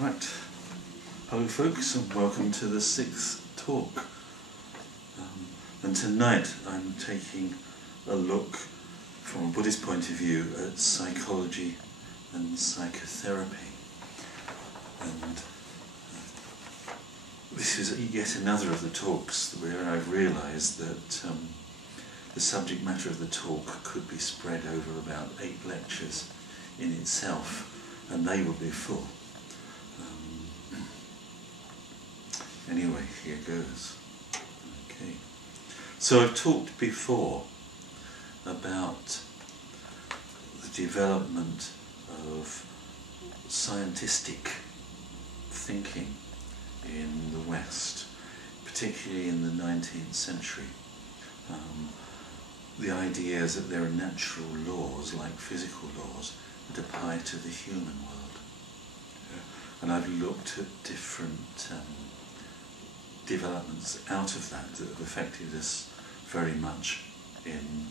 Right, hello folks, and welcome to the sixth talk. And tonight I'm taking a look from a Buddhist point of view at psychology and psychotherapy. And this is yet another of the talks where I've realised that the subject matter of the talk could be spread over about 8 lectures in itself, and they will be full. Anyway, here goes. Okay. So I've talked before about the development of scientific thinking in the West, particularly in the 19th century. The idea is that there are natural laws, like physical laws, that apply to the human world. And I've looked at different developments out of that have affected us very much in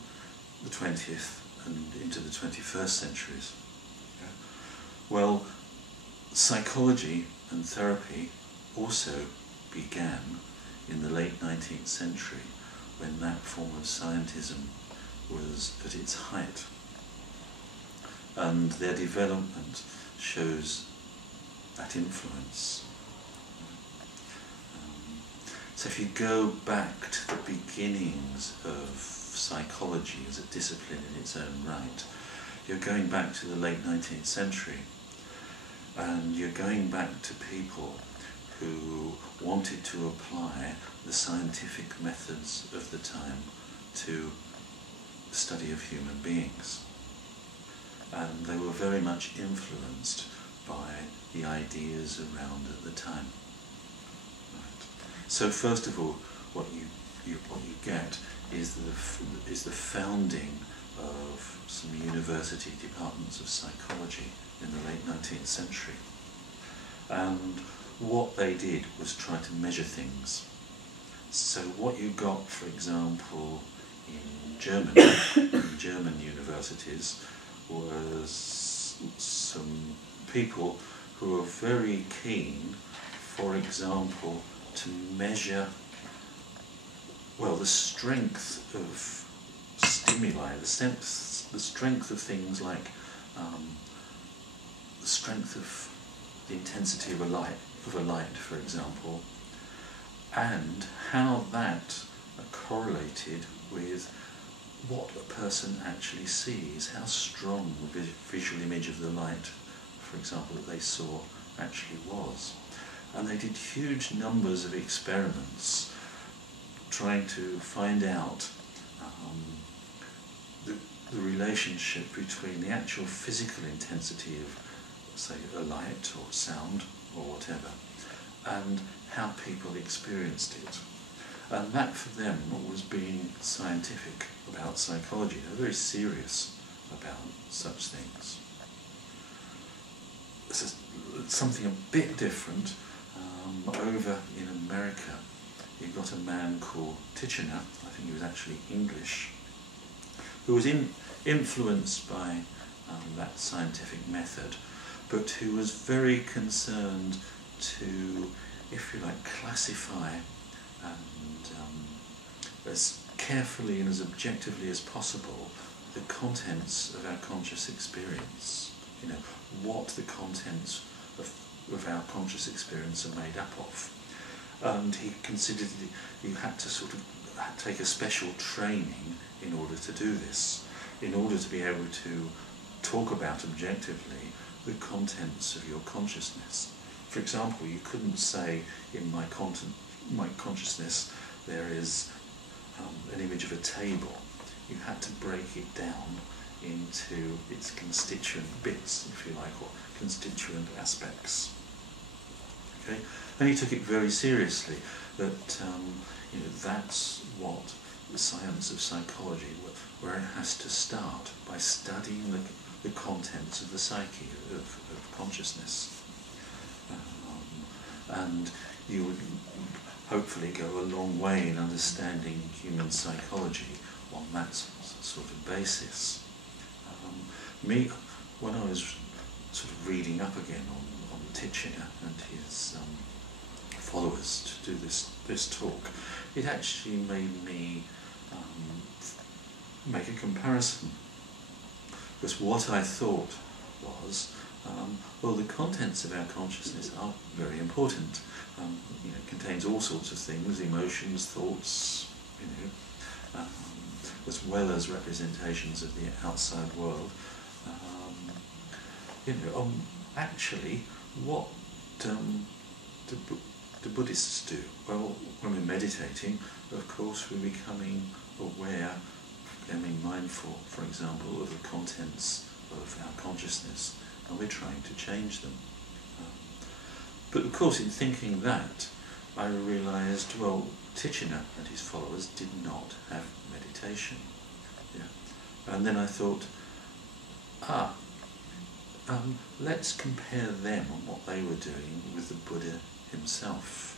the 20th and into the 21st centuries. Well, psychology and therapy also began in the late 19th century, when that form of scientism was at its height. And their development shows that influence. So if you go back to the beginnings of psychology as a discipline in its own right, you're going back to the late 19th century, and you're going back to people who wanted to apply the scientific methods of the time to the study of human beings. And they were very much influenced by the ideas around at the time. So first of all, what you get is the founding of some university departments of psychology in the late 19th century. And what they did was try to measure things. So what you got, for example, in German universities, was some people who were very keen, for example, to measure, well, the strength of stimuli, the strength of things like the strength of the intensity of a light, for example, and how that correlated with what a person actually sees, how strong the visual image of the light, for example, that they saw actually was. And they did huge numbers of experiments trying to find out the relationship between the actual physical intensity of, say, a light or sound or whatever, and how people experienced it. And that for them was being scientific about psychology. They were very serious about such things. This is something a bit different. Over in America, you got a man called Tichenor, I think he was actually English, who was influenced by that scientific method, but who was very concerned to, if you like, classify and as carefully and as objectively as possible the contents of our conscious experience. You know, what the contents of our conscious experience are made up of. And he considered you had to sort of take a special training in order to do this, in order to be able to talk about objectively the contents of your consciousness. For example, you couldn't say in my consciousness there is an image of a table. You had to break it down into its constituent bits, if you like, or constituent aspects. Okay? And he took it very seriously, that that's what the science of psychology, where it has to start, by studying the contents of the psyche, of consciousness. And you would hopefully go a long way in understanding human psychology on that sort of basis. When I was sort of reading up again on Tichenor his followers to do this talk, it actually made me make a comparison. Because what I thought was, well, the contents of our consciousness are very important. It contains all sorts of things, emotions, thoughts, as well as representations of the outside world. Actually, what do Buddhists do? Well, when we're meditating, of course, we're becoming aware, becoming mindful, for example, of the contents of our consciousness, and we're trying to change them. But of course, in thinking that, I realised, well, Tichenor and his followers did not have meditation. Yeah. And then I thought, let's compare them on what they were doing with the Buddha himself.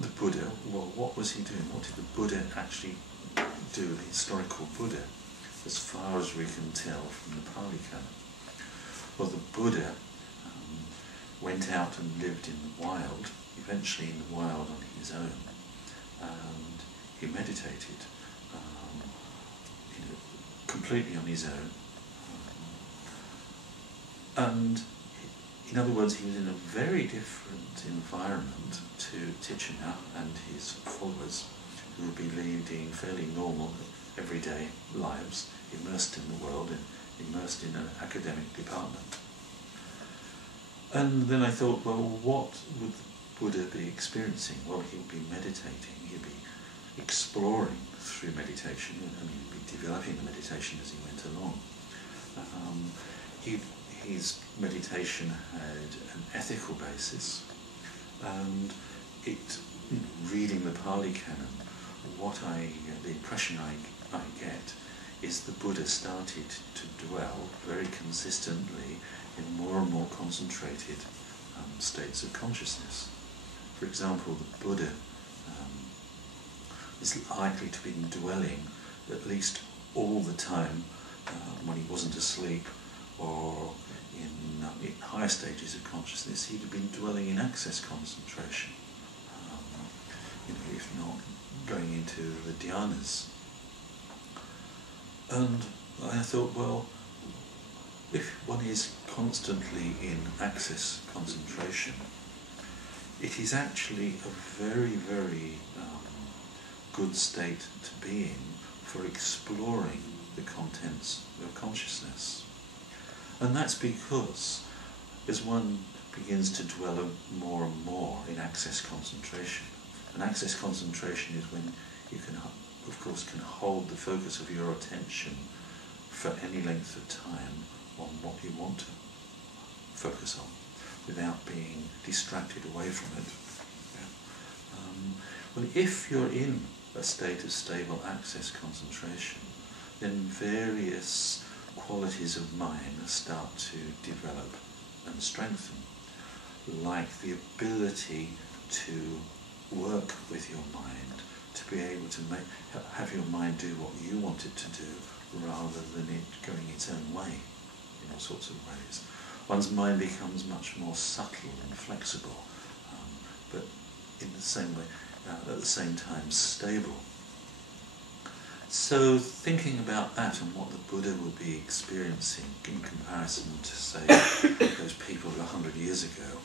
The Buddha, well, what was he doing? What did the Buddha actually do, the historical Buddha, as far as we can tell from the Pali Canon? Well, the Buddha went out and lived in the wild, eventually in the wild on his own, and he meditated completely on his own. And in other words, he was in a very different environment to Tichenor and his followers, who would be leading fairly normal, everyday lives, immersed in the world and immersed in an academic department. And then I thought, well, what would Buddha be experiencing? Well, he would be meditating, he'd be exploring through meditation, and he'd be developing the meditation as he went along. His meditation had an ethical basis, and reading the Pali Canon, the impression I get is the Buddha started to dwell very consistently in more and more concentrated states of consciousness. For example, the Buddha is likely to be dwelling at least all the time when he wasn't asleep, or in higher stages of consciousness, he'd have been dwelling in access concentration, if not going into the dhyanas. And I thought, well, if one is constantly in access concentration, it is actually a very, very good state to be in for exploring the contents of consciousness. And that's because as one begins to dwell more and more in access concentration, and access concentration is when you can, of course, can hold the focus of your attention for any length of time on what you want to focus on, without being distracted away from it. Well, if you're in a state of stable access concentration, then various qualities of mind start to develop and strengthen, like the ability to work with your mind, to be able to have your mind do what you want it to do, rather than it going its own way in all sorts of ways. One's mind becomes much more subtle and flexible, but in the same way, at the same time stable. So thinking about that and what the Buddha would be experiencing in comparison to, say, those people 100 years ago,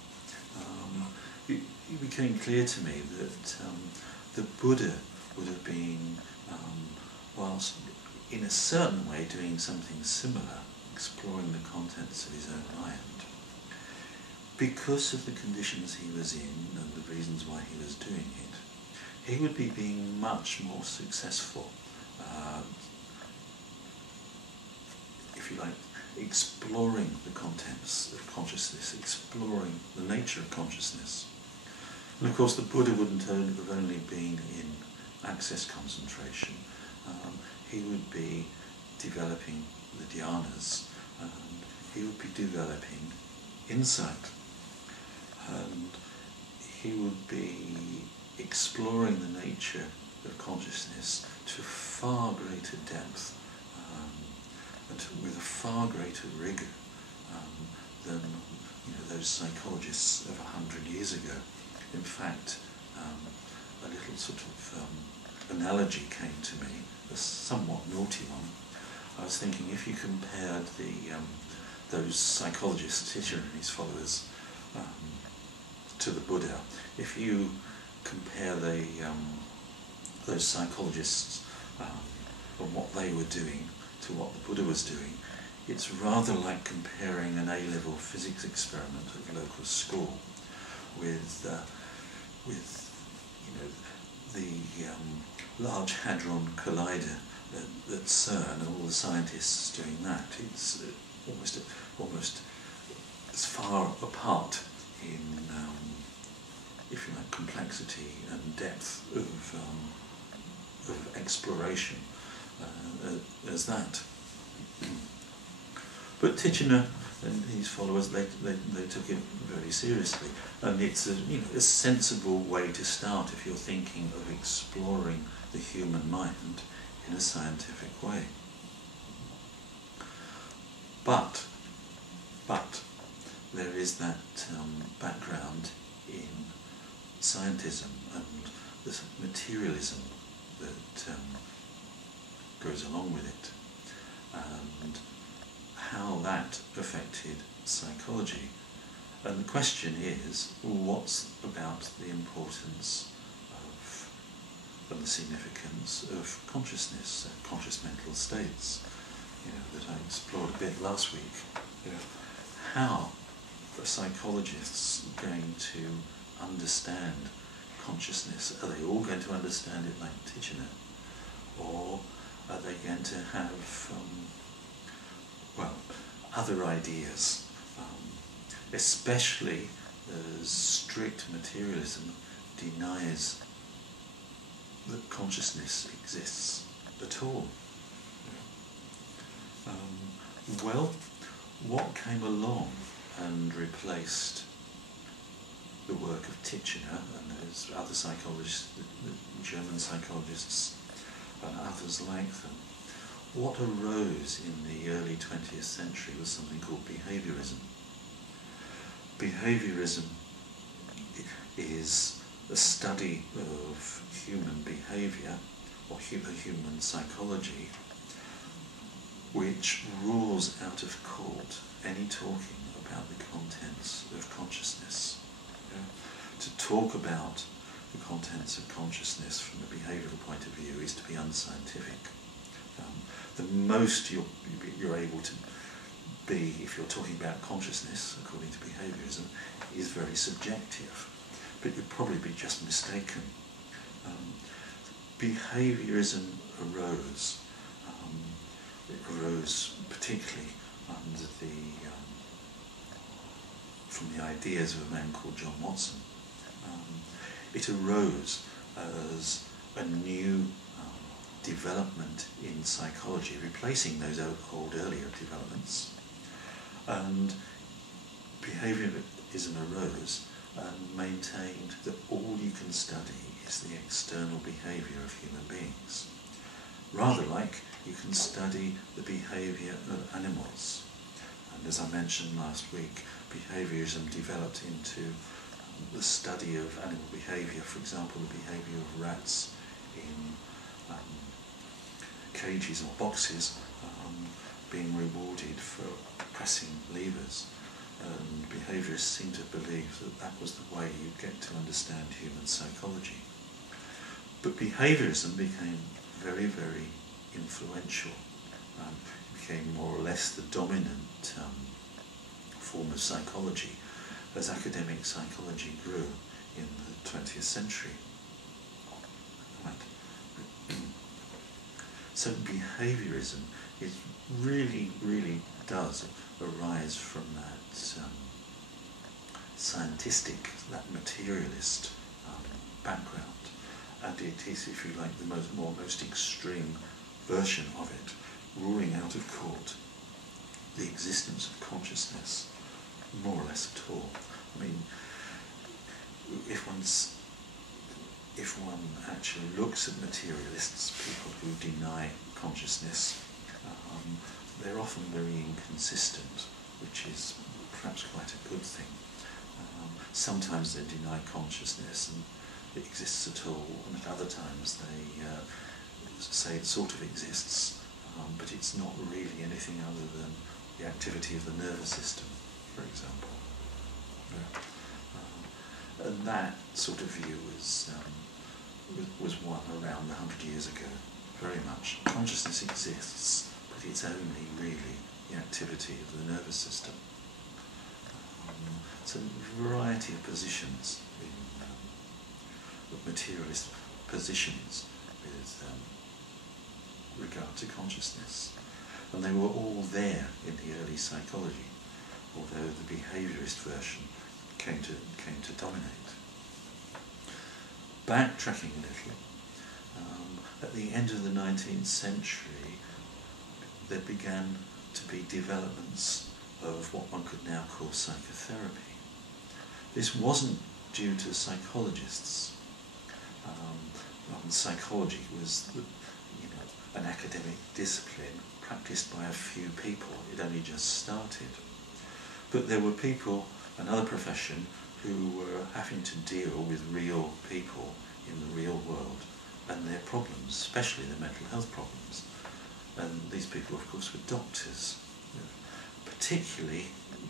it became clear to me that the Buddha would have been, whilst in a certain way doing something similar, exploring the contents of his own mind. Because of the conditions he was in and the reasons why he was doing it, he would be being much more successful, if you like, exploring the contents of consciousness, exploring the nature of consciousness. And of course the Buddha wouldn't have only been in access concentration, he would be developing the dhyanas, and he would be developing insight, and he would be exploring the nature of consciousness to far greater depth, and with a far greater rigour than those those psychologists of 100 years ago. In fact, a little sort of analogy came to me, a somewhat naughty one. I was thinking, if you compared those psychologists, Titian and his followers, to the Buddha, if you compare those psychologists and what they were doing to what the Buddha was doing, it's rather like comparing an A-level physics experiment at a local school with the Large Hadron Collider at CERN and all the scientists doing that. It's almost as far apart in, if you like, complexity and depth of exploration as that. But Titchener and his followers, they took it very seriously, and it's a sensible way to start if you're thinking of exploring the human mind in a scientific way. But there is that background in scientism and this materialism that goes along with it, and how that affected psychology. And the question is, what's about the importance of and the significance of consciousness, conscious mental states, that I explored a bit last week. How are psychologists going to understand consciousness? Are they all going to understand it like Titchener? Or are they going to have other ideas, especially as strict materialism denies that consciousness exists at all? What came along and replaced the work of Titchener and those other psychologists, the German psychologists and others like them? What arose in the early 20th century was something called behaviorism. Behaviorism is a study of human behaviour or human psychology, which rules out of court any talking about the contents of consciousness. To talk about the contents of consciousness from a behavioural point of view is to be unscientific. The most you're able to be, if you're talking about consciousness, according to behaviorism, is very subjective, but you'd probably be just mistaken. Behaviorism arose. It arose particularly under from the ideas of a man called John Watson. It arose as a new development in psychology, replacing those old earlier developments. And behaviorism arose and maintained that all you can study is the external behaviour of human beings, rather like you can study the behaviour of animals. And as I mentioned last week, behaviorism developed into the study of animal behaviour, for example, the behaviour of rats in cages or boxes, being rewarded for pressing levers. And behaviourists seem to believe that that was the way you get to understand human psychology. But behaviorism became very, very influential. It became more or less the dominant form of psychology as academic psychology grew in the 20th century. So behaviorism really does arise from that scientistic, that materialist background, and it is, if you like, the most extreme version of it, ruling out of court the existence of consciousness, more or less at all. I mean, if one actually looks at materialists, people who deny consciousness, they're often very inconsistent, which is perhaps quite a good thing. Sometimes they deny consciousness and it exists at all, and at other times they say it sort of exists, but it's not really anything other than the activity of the nervous system, for example. And that sort of view was one around 100 years ago, very much. Consciousness exists, but it's only really the activity of the nervous system. So a variety of positions, of materialist positions with regard to consciousness. And they were all there in the early psychology, although the behaviourist version came to dominate. Backtracking a little, at the end of the 19th century, there began to be developments of what one could now call psychotherapy. This wasn't due to psychologists. Psychology was an academic discipline practiced by a few people. It only just started. But there were people, another profession, who were having to deal with real people in the real world and their problems, especially their mental health problems. And these people, of course, were doctors, particularly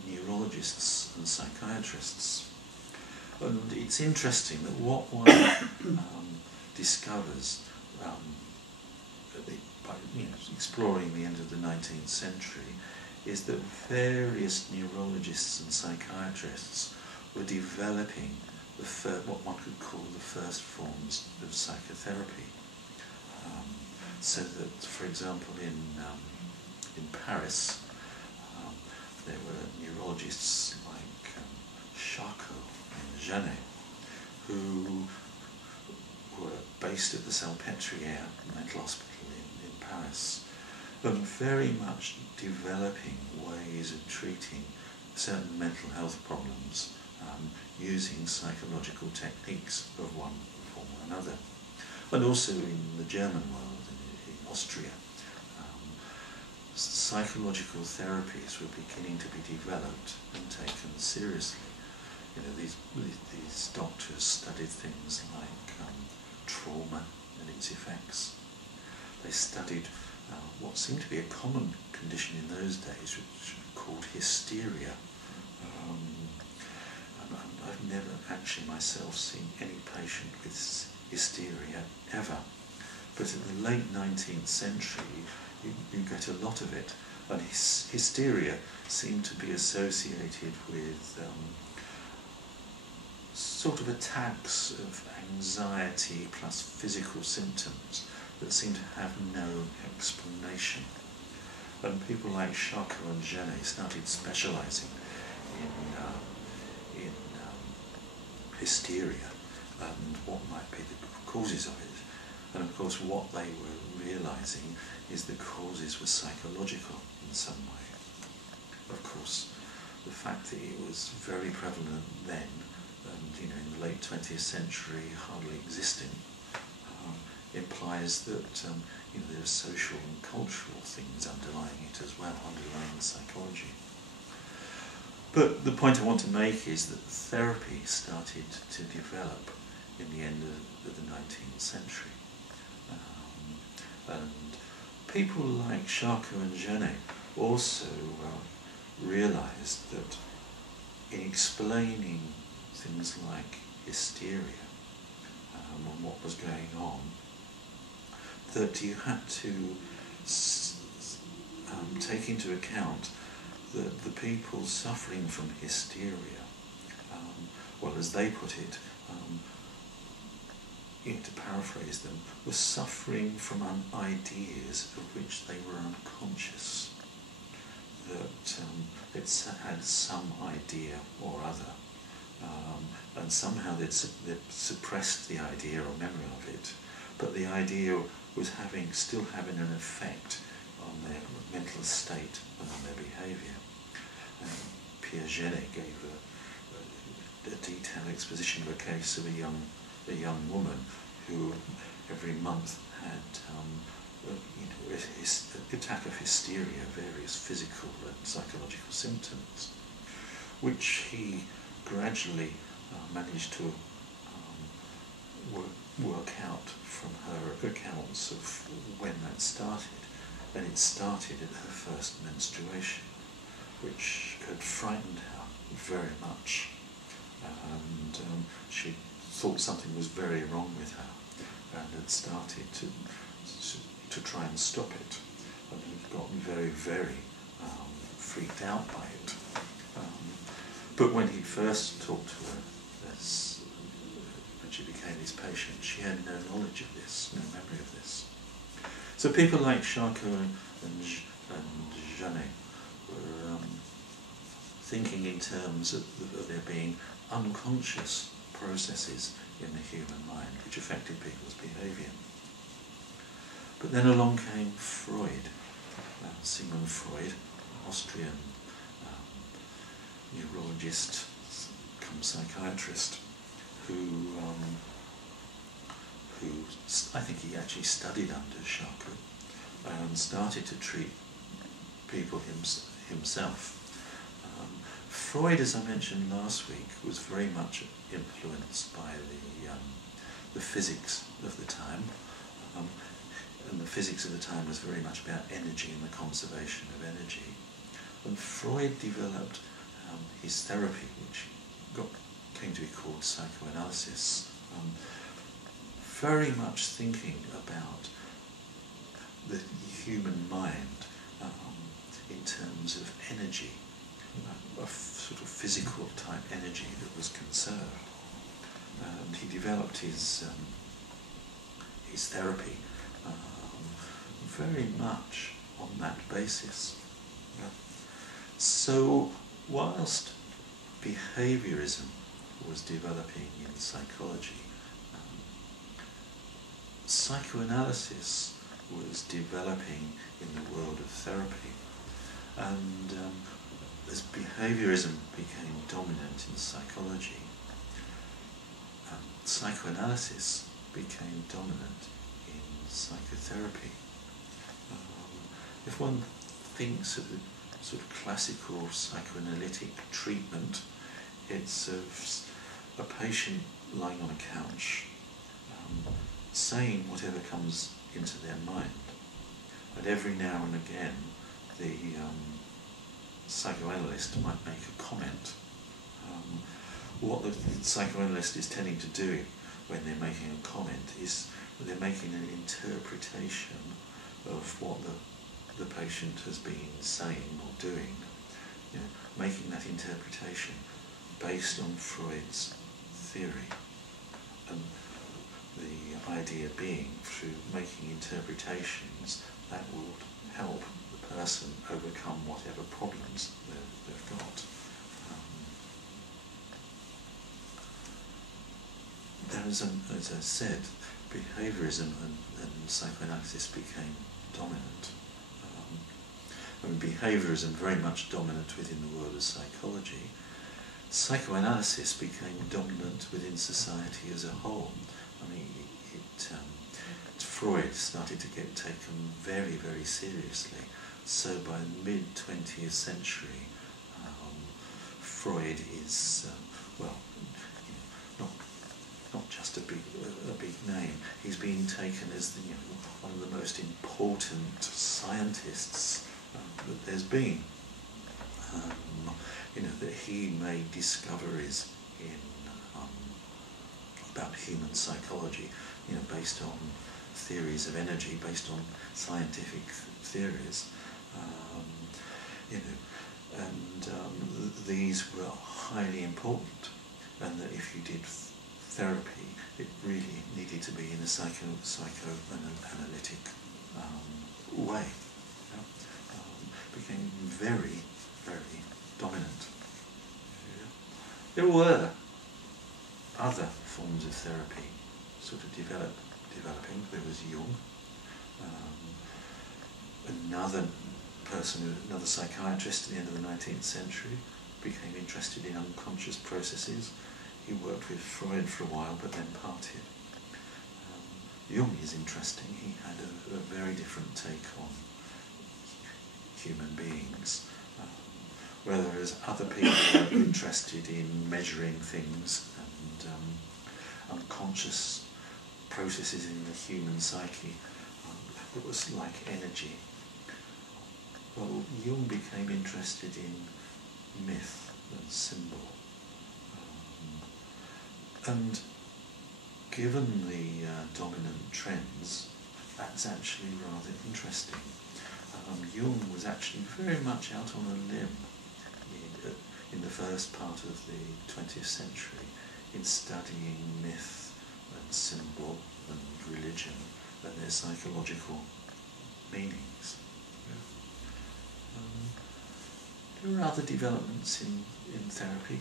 neurologists and psychiatrists. And it's interesting that what one discovers by exploring the end of the 19th century is that various neurologists and psychiatrists were developing what one could call the first forms of psychotherapy. So that, for example, in Paris, there were neurologists like Charcot and Janet, who were based at the Salpêtrière mental hospital in Paris, and very much developing ways of treating certain mental health problems using psychological techniques of one form or another. And also in the German world, in Austria, psychological therapies were beginning to be developed and taken seriously. These doctors studied things like trauma and its effects. They studied what seemed to be a common condition in those days, which was called hysteria. And I've never actually myself seen any patient with hysteria ever. But in the late 19th century, you get a lot of it, and hysteria seemed to be associated with sort of attacks of anxiety plus physical symptoms that seem to have no explanation. And people like Charcot and Janet started specialising in hysteria and what might be the causes of it. And of course what they were realising is the causes were psychological in some way. Of course, the fact that it was very prevalent then, and in the late 20th century hardly existing, implies that there are social and cultural things underlying it as well, underlying the psychology. But the point I want to make is that therapy started to develop in the end of the 19th century. And people like Charcot and Janet also realised that in explaining things like hysteria and what was going on, that you had to take into account that the people suffering from hysteria, well, as they put it, to paraphrase them, were suffering from ideas of which they were unconscious, that they'd had some idea or other, and somehow they'd suppressed the idea or memory of it, but the idea was still having an effect on their mental state and on their behaviour. Pierre Genet gave a detailed exposition of a case of a young woman who every month had an attack of hysteria, various physical and psychological symptoms, which he gradually managed to work out from her accounts of when that started, and it started at her first menstruation, which had frightened her very much, and she thought something was very wrong with her, and had started to try and stop it, and had gotten very, very freaked out by it. But when he first talked to her, when she became his patient, she had no knowledge of this, no memory of this. So people like Charcot and Janet were thinking in terms of there being unconscious processes in the human mind which affected people's behaviour. But then along came Freud, Sigmund Freud, Austrian neurologist, come psychiatrist, who I think he actually studied under Charcot and started to treat people himself. Freud, as I mentioned last week, was very much influenced by the physics of the time, and the physics of the time was very much about energy and the conservation of energy. And Freud developed his therapy, which came to be called psychoanalysis, very much thinking about the human mind in terms of energy, a sort of physical type energy that was conserved. And he developed his therapy very much on that basis. So whilst behaviorism was developing in psychology, psychoanalysis was developing in the world of therapy, and as behaviorism became dominant in psychology, psychoanalysis became dominant in psychotherapy. If one thinks of the sort of classical psychoanalytic treatment, it's of a patient lying on a couch, saying whatever comes into their mind, and every now and again the psychoanalyst might make a comment. What the psychoanalyst is tending to do when they're making a comment is that they're making an interpretation of what the patient has been saying or doing, making that interpretation based on Freud's theory, and the idea being through making interpretations that will help the person overcome whatever problems they've got. As I said, behaviorism and psychoanalysis became dominant. Behaviorism very much dominant within the world of psychology. Psychoanalysis became dominant within society as a whole. Freud started to get taken very, very seriously. So by the mid-20th century, Freud is, not just a big name. He's been taken as one of the most important scientists that there's been. That he made discoveries about human psychology, based on theories of energy, based on scientific theories, these were highly important, and that if you did therapy, it really needed to be in a psychoanalytic way. Became very, very dominant. There were other forms of therapy sort of developing. There was Jung, another psychiatrist at the end of the 19th century, became interested in unconscious processes. He worked with Freud for a while, but then parted. Jung is interesting. He had a very different take on human beings, whereas other people are interested in measuring things and unconscious processes in the human psyche. It was like energy. Well, Jung became interested in myth and symbol. And given the dominant trends, that's actually rather interesting. Jung was actually very much out on a limb in the first part of the 20th century in studying myth and symbol and religion and their psychological meanings. There were other developments in therapy.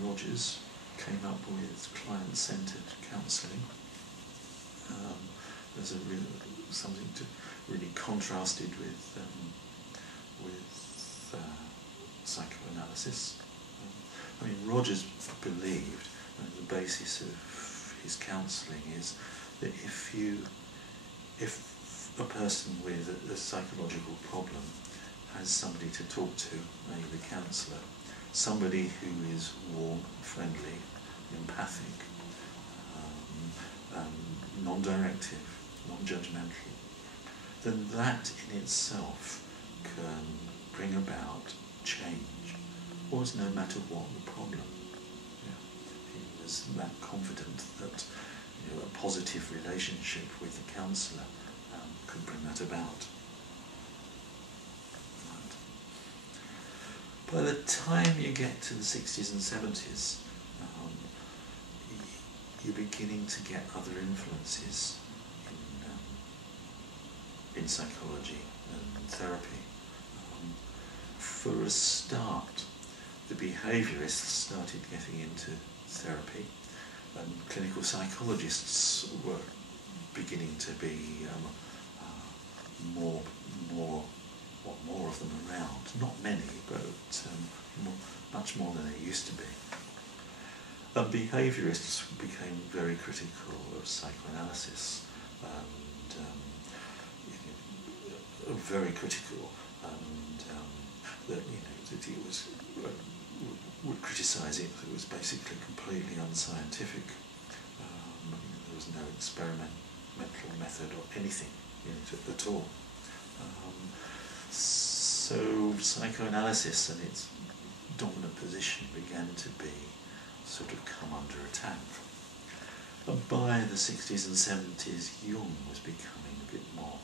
Rogers came up with client-centered counselling. There's something to really contrasted with psychoanalysis. I mean, Rogers believed, and the basis of his counselling is that if a person with a psychological problem has somebody to talk to, maybe the counsellor, somebody who is warm, friendly, empathic, non-directive, non-judgmental, then that in itself can bring about change, almost no matter what the problem. He was that confident that a positive relationship with the counsellor could bring that about. By the time you get to the 60s and 70s, you're beginning to get other influences in psychology and therapy. For a start, the behaviorists started getting into therapy, and clinical psychologists were beginning to be more of them around. Not many, but much more than they used to be. Behaviorists became very critical of psychoanalysis, and very critical, and that it was would criticise it. That it was basically completely unscientific. There was no experimental method or anything in it at all. So psychoanalysis and its dominant position began to be sort of come under attack. And by the 60s and 70s, Jung was becoming a bit more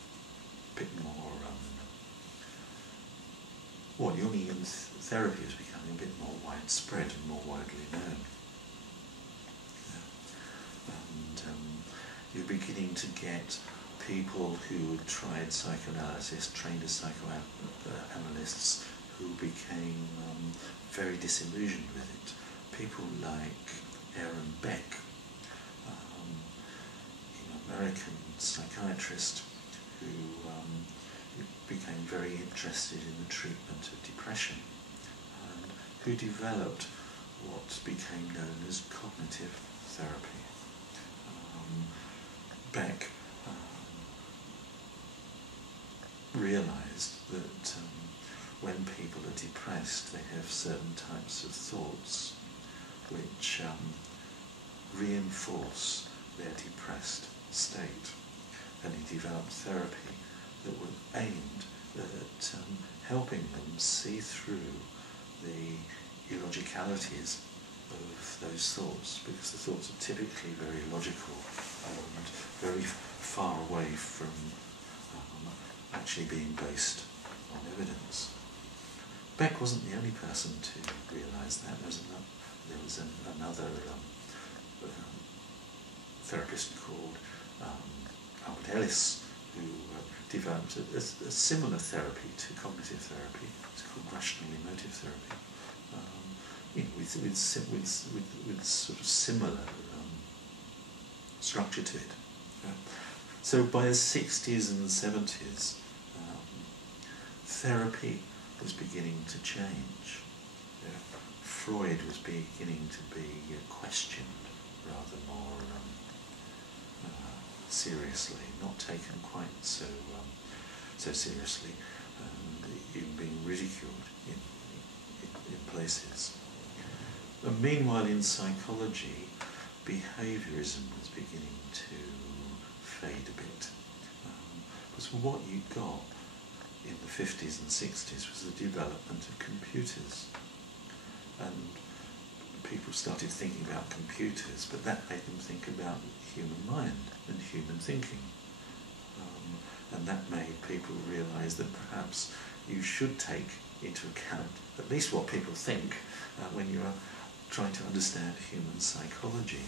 Jungian therapy was becoming a bit more widespread and more widely known. And you're beginning to get people who had tried psychoanalysis, trained as psychoanalysts, who became very disillusioned with it. People like Aaron Beck, an American psychiatrist who became very interested in the treatment of depression, and who developed what became known as cognitive therapy. Beck realized that when people are depressed, they have certain types of thoughts which reinforce their depressed state, and he developed therapy that was aimed at helping them see through the illogicalities of those thoughts, because the thoughts are typically very logical and very far away from actually being based on evidence. Beck wasn't the only person to realise that. There was another therapist called Albert Ellis, who developed a similar therapy to cognitive therapy. It's called rational emotive therapy, with sort of similar structure to it. So by the 60s and 70s, therapy was beginning to change. Freud was beginning to be questioned rather more seriously, not taken quite so seriously, and even being ridiculed in places. And meanwhile, in psychology, behaviorism was beginning to fade a bit. Because what you got in the 50s and 60s was the development of computers. And people started thinking about computers, but that made them think about human mind and human thinking. And that made people realise that perhaps you should take into account at least what people think when you are trying to understand human psychology.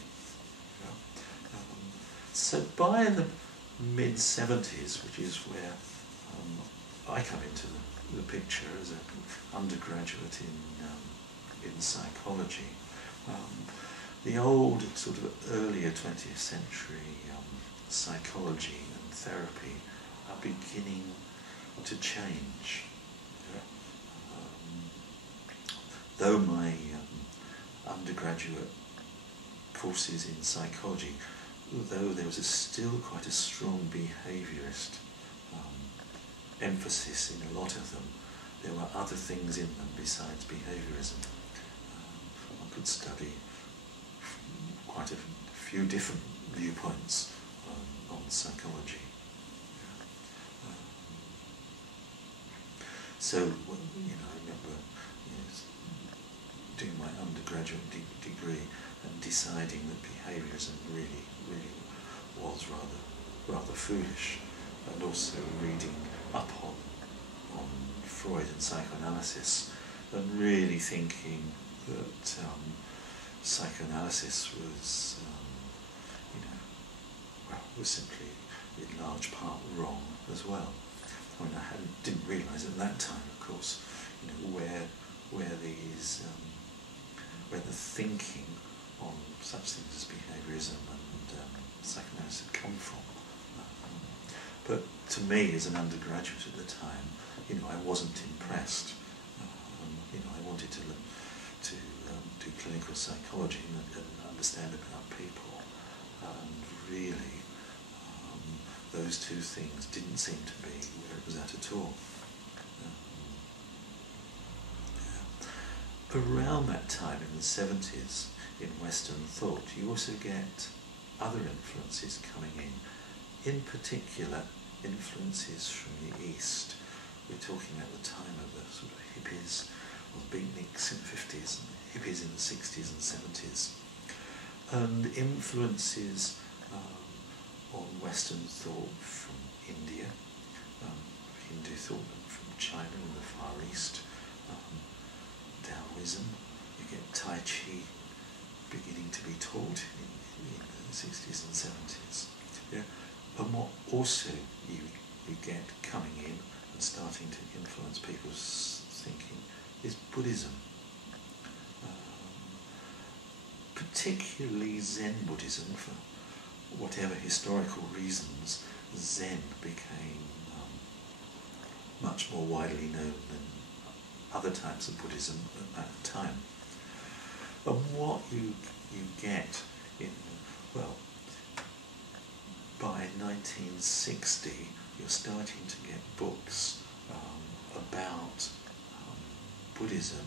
So by the mid-70s, which is where I come into the picture as an undergraduate in psychology, the old sort of earlier 20th century psychology and therapy are beginning to change. Though my undergraduate courses in psychology, though there was still quite a strong behaviourist emphasis in a lot of them, there were other things in them besides behaviorism. One could study quite a few different viewpoints on psychology. So, I remember doing my undergraduate degree and deciding that behaviorism really was rather foolish, and also reading up on Freud and psychoanalysis, and really thinking that psychoanalysis was was simply in large part wrong as well. I mean, I didn't realise at that time, of course, where these where the thinking on such things as behaviorism and psychoanalysis had come from. But to me, as an undergraduate at the time, I wasn't impressed. I wanted to do clinical psychology and understand about people, and really those two things didn't seem to be where it was at all. Around that time, in the 70s, in Western thought, you also get other influences coming in particular influences from the East. We're talking at the time of the sort of hippies, or beatniks in the 50s, and the hippies in the 60s and 70s, and influences on Western thought from India, Hindu thought from China and the Far East, Taoism. You get Tai Chi beginning to be taught in the 60s and 70s. Yeah? And what also you get coming in and starting to influence people's thinking is Buddhism. Particularly Zen Buddhism, for whatever historical reasons. Zen became much more widely known than other types of Buddhism at that time. And what you get by 1960, you're starting to get books about Buddhism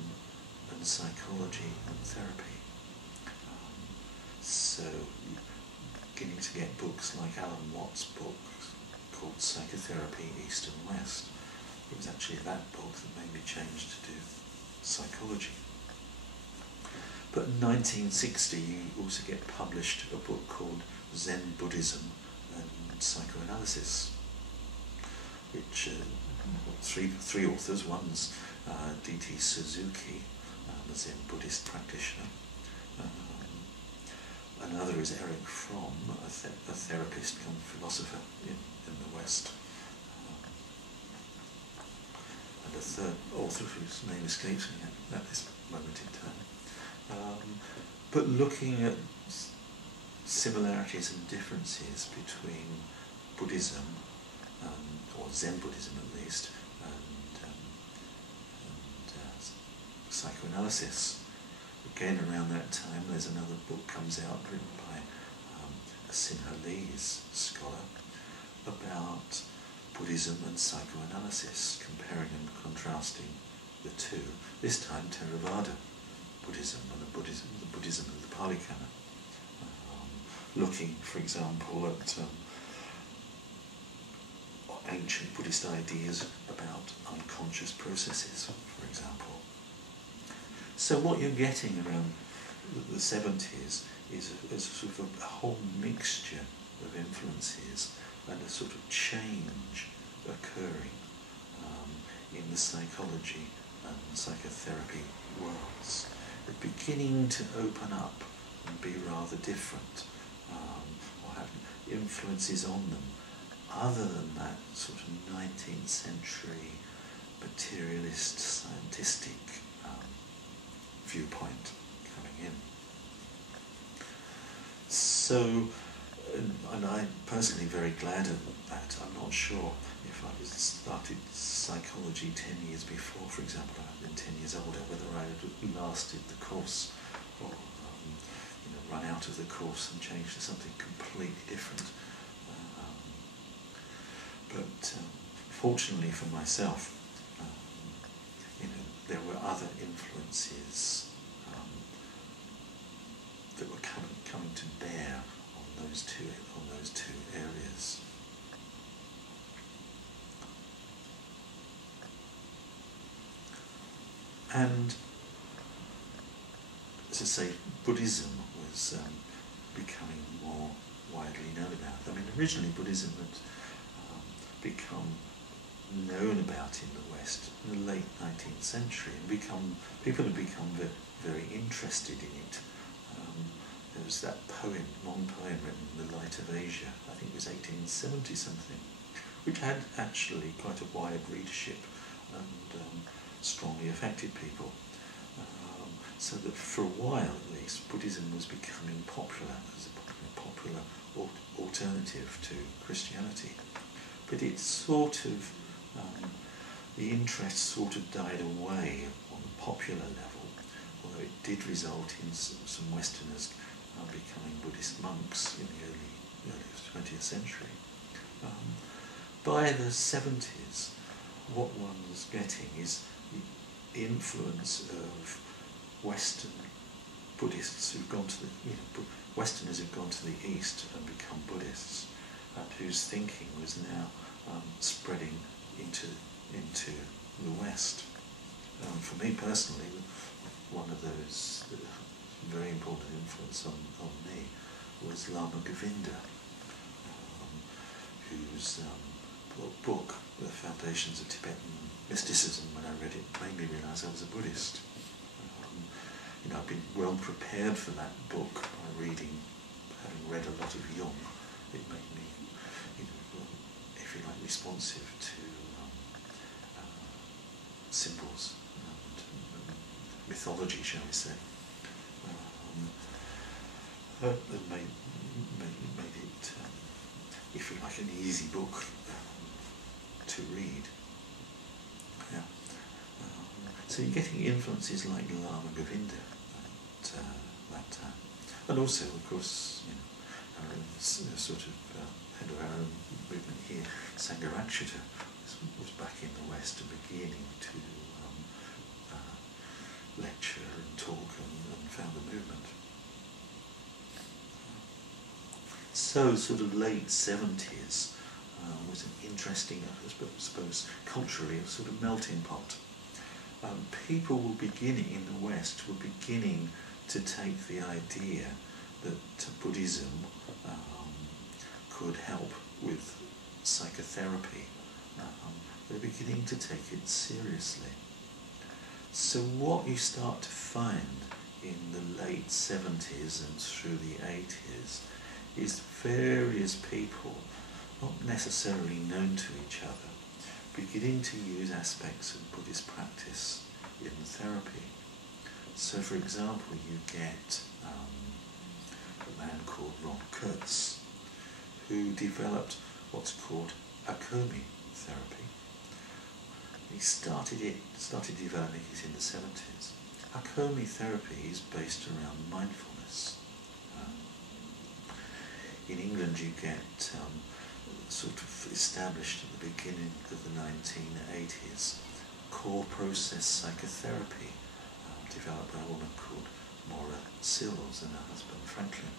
and psychology and therapy. So you're beginning to get books like Alan Watts' book called Psychotherapy, East and West. It was actually that book that made me change to do psychology. But in 1960 you also get published a book called Zen Buddhism and Psychoanalysis, which three authors. One's D.T. Suzuki, a Zen Buddhist practitioner. Another is Eric Fromm, a therapist and philosopher in the West. And a third author whose name escapes me at this moment in time. But looking at similarities and differences between Buddhism, or Zen Buddhism at least, and psychoanalysis. Again, around that time, there's another book comes out written by a Sinhalese scholar about Buddhism and psychoanalysis, comparing and contrasting the two, this time Theravada Buddhism and the Buddhism of the Pali Canon, looking, for example, at ancient Buddhist ideas about unconscious processes, for example. So what you're getting around the 70s is a sort of a whole mixture of influences and a sort of change occurring in the psychology and psychotherapy worlds. They're beginning to open up and be rather different, or have influences on them other than that sort of 19th century materialist, scientistic viewpoint coming in. So, and I'm personally very glad of that. I'm not sure if I had started psychology 10 years before, for example, I'd been 10 years older, whether I had lasted the course or run out of the course and changed to something completely different. But fortunately for myself, there were other influences that were coming to bear on those two areas. And as I say, Buddhism was becoming more widely known about. I mean, originally Buddhism had become known about in the West in the late 19th century, and people had become very interested in it. There was that long poem written, The Light of Asia, I think it was 1870 something, which had actually quite a wide readership and strongly affected people. So that for a while at least, Buddhism was becoming popular as a popular alternative to Christianity. But it sort of, the interest sort of died away on the popular level, although it did result in some Westerners becoming Buddhist monks in the early 20th century. By the 70s, what one was getting is the influence of Western Buddhists who've gone to Westerners who've gone to the East and become Buddhists, whose thinking was now spreading into the West. For me personally, one of those very important influence on me was Lama Govinda, whose book, The Foundations of Tibetan Mysticism, when I read it, made me realise I was a Buddhist. I've been well prepared for that book by having read a lot of Jung. It made me, if you like, responsive to symbols and mythology, shall we say. That made it, if you like, an easy book to read. Yeah. So you're getting influences like Lama Govinda that time. And also, of course, our own sort of head of our own movement here, Advayacitta, was back in the West and beginning to lecture and talk and found the movement. So, sort of late 70s was an interesting, I suppose, culturally, a sort of melting pot. People were beginning, in the West, were beginning to take the idea that Buddhism could help with psychotherapy. They're beginning to take it seriously. So what you start to find in the late 70s and through the 80s is various people, not necessarily known to each other, beginning to use aspects of Buddhist practice in therapy. So, for example, you get a man called Ron Kurtz, who developed what's called Akomi therapy. He started developing it in the 70s. Akomi therapy is based around mindfulness. In England, you get sort of established at the beginning of the 1980s core process psychotherapy developed by a woman called Maura Sills and her husband Franklin.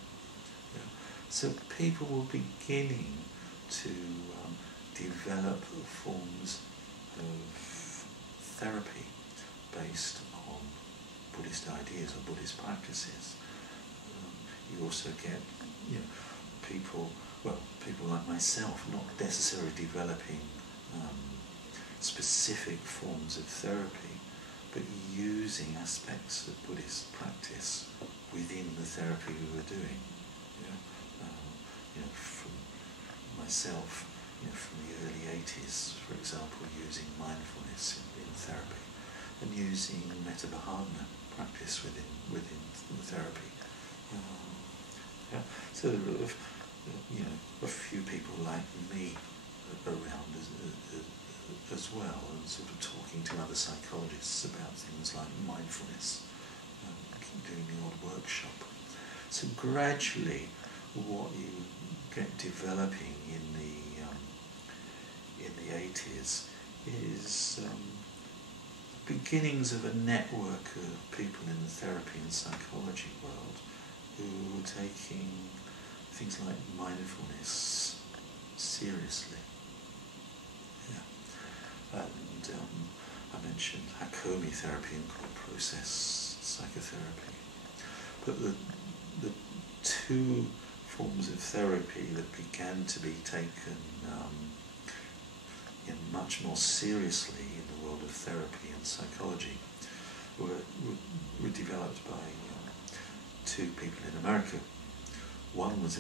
Yeah. So people were beginning to develop forms of therapy based on Buddhist ideas or Buddhist practices. You also get, people like myself, not necessarily developing specific forms of therapy, but using aspects of Buddhist practice within the therapy we were doing. From myself, from the early 80s, for example, using mindfulness in therapy, and using metta-bhavana practice within the therapy. So there are, a few people like me around as well, and sort of talking to other psychologists about things like mindfulness, doing the odd workshop. So gradually, what you get developing in the 80s is beginnings of a network of people in the therapy and psychology world who were taking things like mindfulness seriously. And I mentioned Hakomi therapy and core process psychotherapy. But the two forms of therapy that began to be taken much more seriously in the world of therapy and psychology were developed by two people in America. One was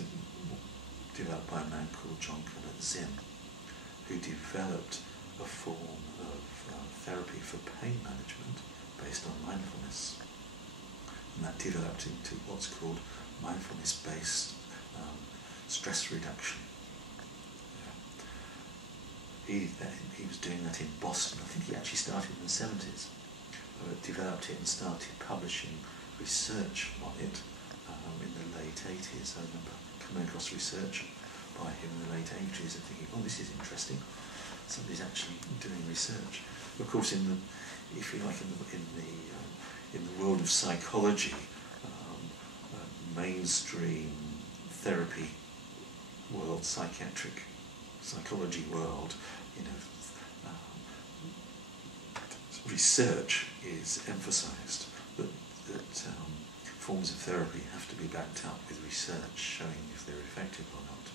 developed by a man called John Kabat-Zinn, who developed a form of therapy for pain management based on mindfulness. And that developed into what's called mindfulness-based stress reduction. He was doing that in Boston. I think he actually started in the 70s. Developed it and started publishing research on it in the late 80s. I remember coming across research by him in the late 80s and thinking, oh, this is interesting. Somebody's actually doing research. Of course, in the world of psychology, mainstream therapy world, psychiatric psychology world, research is emphasised, that forms of therapy have to be backed up with research showing if they're effective or not.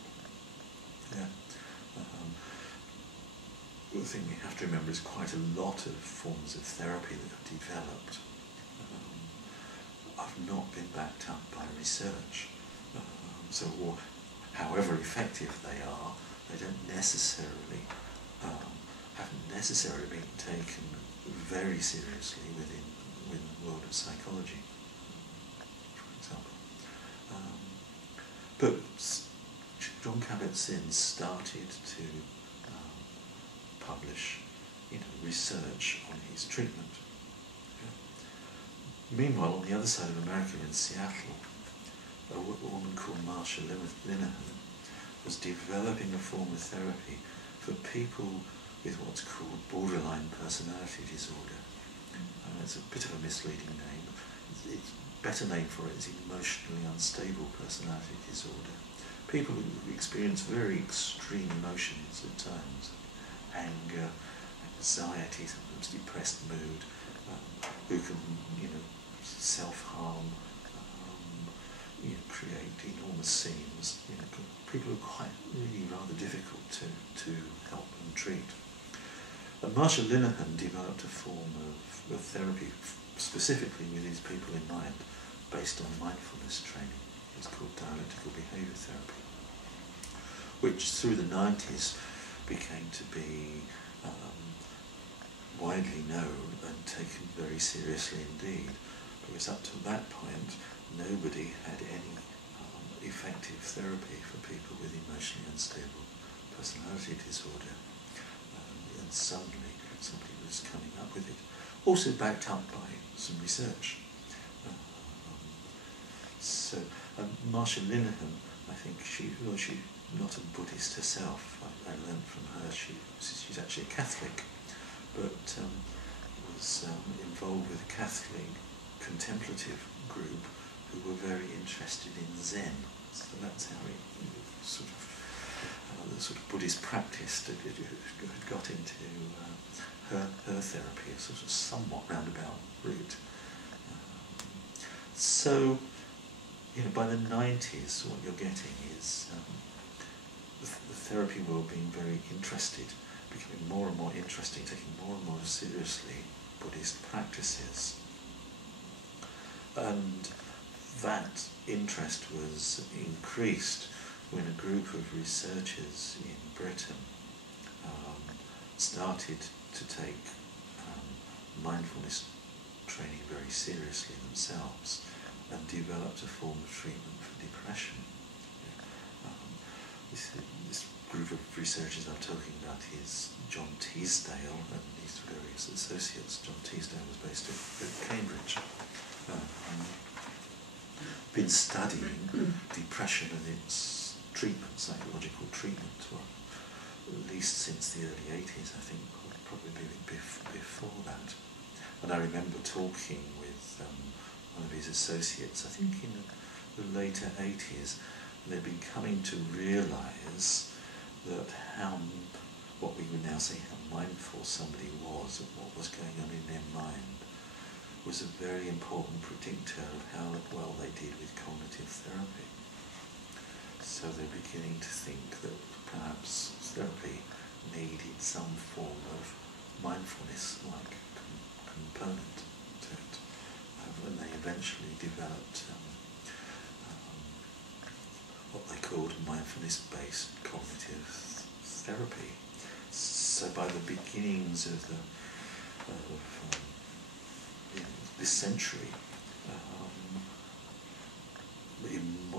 The thing we have to remember is quite a lot of forms of therapy that have developed have not been backed up by research. So however effective they are, they don't necessarily, haven't necessarily been taken very seriously within the world of psychology, for example. But John Kabat-Zinn started to publish, research on his treatment. Meanwhile, on the other side of America, in Seattle, a woman called Marsha Linehan was developing a form of therapy for people with what's called borderline personality disorder. It's a bit of a misleading name. It's better name for it is emotionally unstable personality disorder. People who experience very extreme emotions at times, anger, anxiety, sometimes depressed mood, who can, self-harm, create enormous scenes. People are quite really rather difficult to help and treat. And Marsha Linehan developed a form of therapy specifically with these people in mind, based on mindfulness training. It's called dialectical behaviour therapy, which through the 90s became to be widely known and taken very seriously indeed, because up to that point nobody had any effective therapy for people with emotionally unstable personality disorder, and suddenly somebody was coming up with it, also backed up by some research. So Marsha Linehan, I think she's not a Buddhist herself. I learned from her she's actually a Catholic, but was involved with a Catholic contemplative group who were very interested in Zen. So that's how it sort of the sort of Buddhist practice that it got into her therapy, a sort of somewhat roundabout route. So, by the 90s, what you're getting is the therapy world being very interested, becoming more and more interesting, taking more and more seriously Buddhist practices. And that interest was increased when a group of researchers in Britain started to take mindfulness training very seriously themselves and developed a form of treatment for depression. This group of researchers I'm talking about is John Teasdale and his various associates. John Teasdale was based at Cambridge. Been studying depression and its treatment, psychological treatment, well, at least since the early 80s, I think, probably before that. And I remember talking with one of his associates, I think in the later 80s, they'd been coming to realise that what we would now say how mindful somebody was of what was going on in their mind was a very important predictor of how well they did with cognitive therapy. So they're beginning to think that perhaps therapy needed some form of mindfulness-like component to it. And they eventually developed what they called mindfulness-based cognitive therapy. So by the beginnings of this century,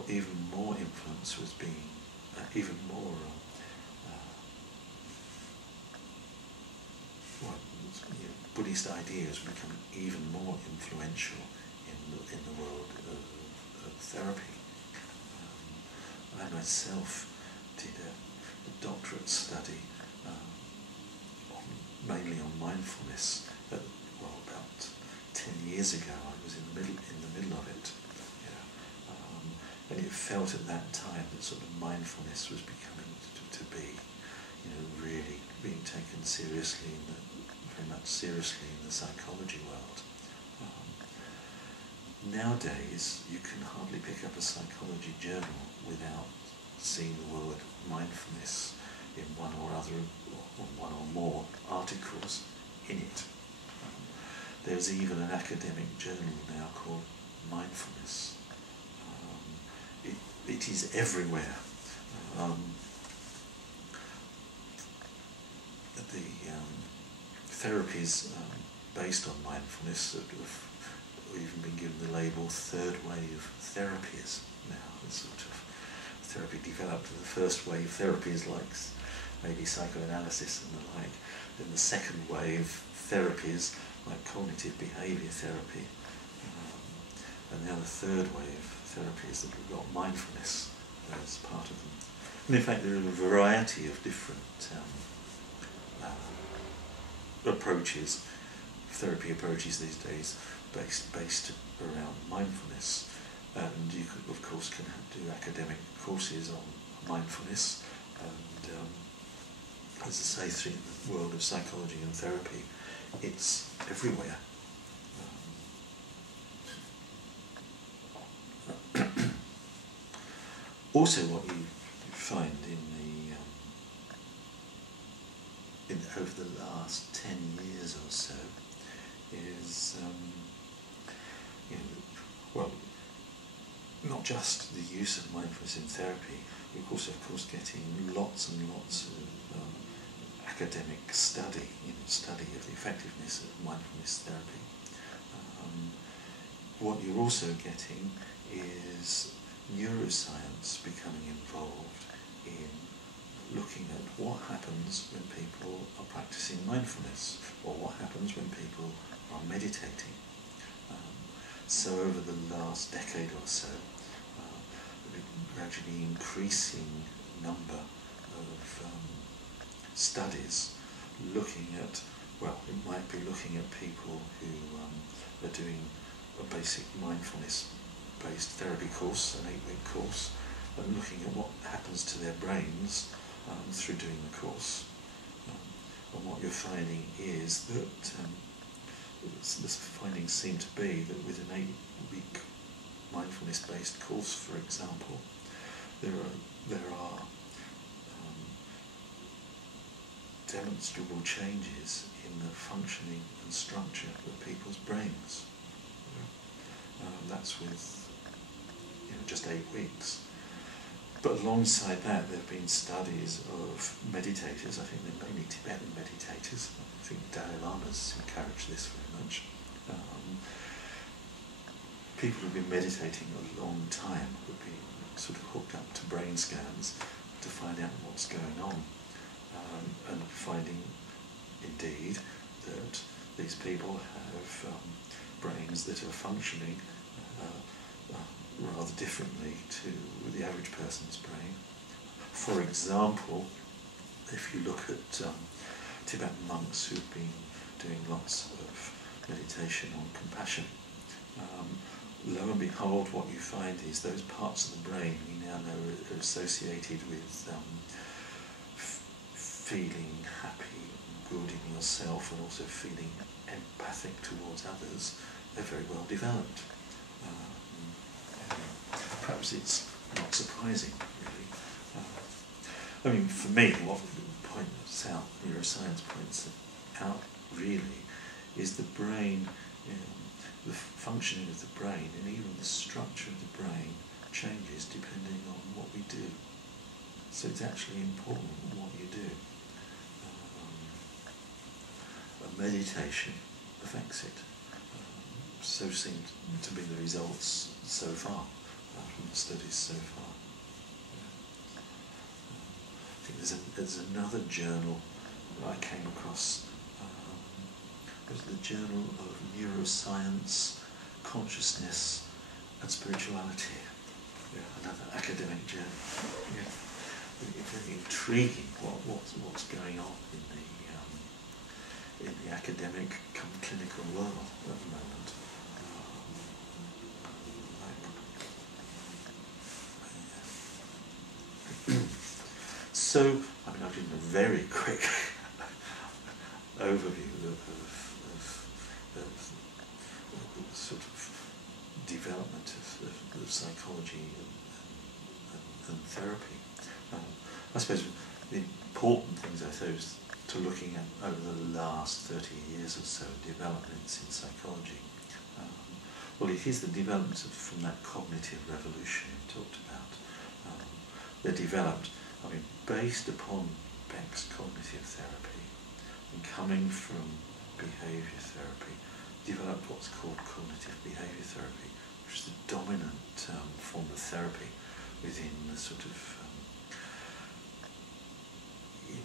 even more influence was being, even more Buddhist ideas were becoming even more influential in the world of therapy. I myself did a doctorate study mainly on mindfulness. About 10 years ago, I was in the middle of it, and it felt at that time that sort of mindfulness was becoming to be, really being taken seriously very much seriously in the psychology world. Nowadays, you can hardly pick up a psychology journal without seeing the word mindfulness in one or more articles in it. There's even an academic journal now called Mindfulness. It is everywhere. The therapies based on mindfulness have even been given the label third wave therapies now. The sort of therapy developed, the first wave therapies like maybe psychoanalysis and the like, then the second wave therapies like cognitive behavior therapy, and now the third wave therapies that we've got mindfulness as part of them. And in fact there are a variety of different therapy approaches these days based around mindfulness, and you could, of course can do academic courses on mindfulness, and as I say, through the world of psychology and therapy, it's everywhere. Also, what you find over the last 10 years or so is, not just the use of mindfulness in therapy, we're also, of course, getting lots and lots of academic study of the effectiveness of mindfulness therapy. What you're also getting is neuroscience becoming involved in looking at what happens when people are practicing mindfulness, or what happens when people are meditating. So over the last decade or so, a gradually increasing number of studies looking at well, it might be looking at people who are doing a basic mindfulness-based therapy course, an 8-week course, and looking at what happens to their brains through doing the course. And what you're finding is that the findings seem to be that with an 8-week mindfulness-based course, for example, there are demonstrable changes in the functioning and structure of people's brains. That's with just 8 weeks. But alongside that, there have been studies of meditators. I think they're mainly Tibetan meditators. I think Dalai Lama's encouraged this very much. People who've been meditating a long time would be sort of hooked up to brain scans to find out what's going on, and finding indeed that these people have brains that are functioning rather differently to the average person's brain. For example, if you look at Tibetan monks who've been doing lots of meditation on compassion, lo and behold, what you find is those parts of the brain we now know are associated with feeling happy, good in yourself, and also feeling empathic towards others. They're very well developed. Perhaps it's not surprising, really. For me, what points out, neuroscience points out, really, is the brain, the functioning of the brain, and even the structure of the brain changes depending on what we do. So it's actually important what you do. A meditation affects it. So seem to be the results so far, from the studies so far. I think there's another journal that I came across. It was the Journal of Neuroscience, Consciousness and Spirituality. Another academic journal. Very intriguing what's going on in the academic clinical world at the moment. So, I've given a very quick overview of the sort of development of psychology and therapy. I suppose the important things, I suppose, to looking at over the last 30 years or so, developments in psychology. Well, it is the development from that cognitive revolution you talked about. They're developed, based upon Beck's cognitive therapy, and coming from behaviour therapy, developed what's called cognitive behaviour therapy, which is the dominant form of therapy within the sort of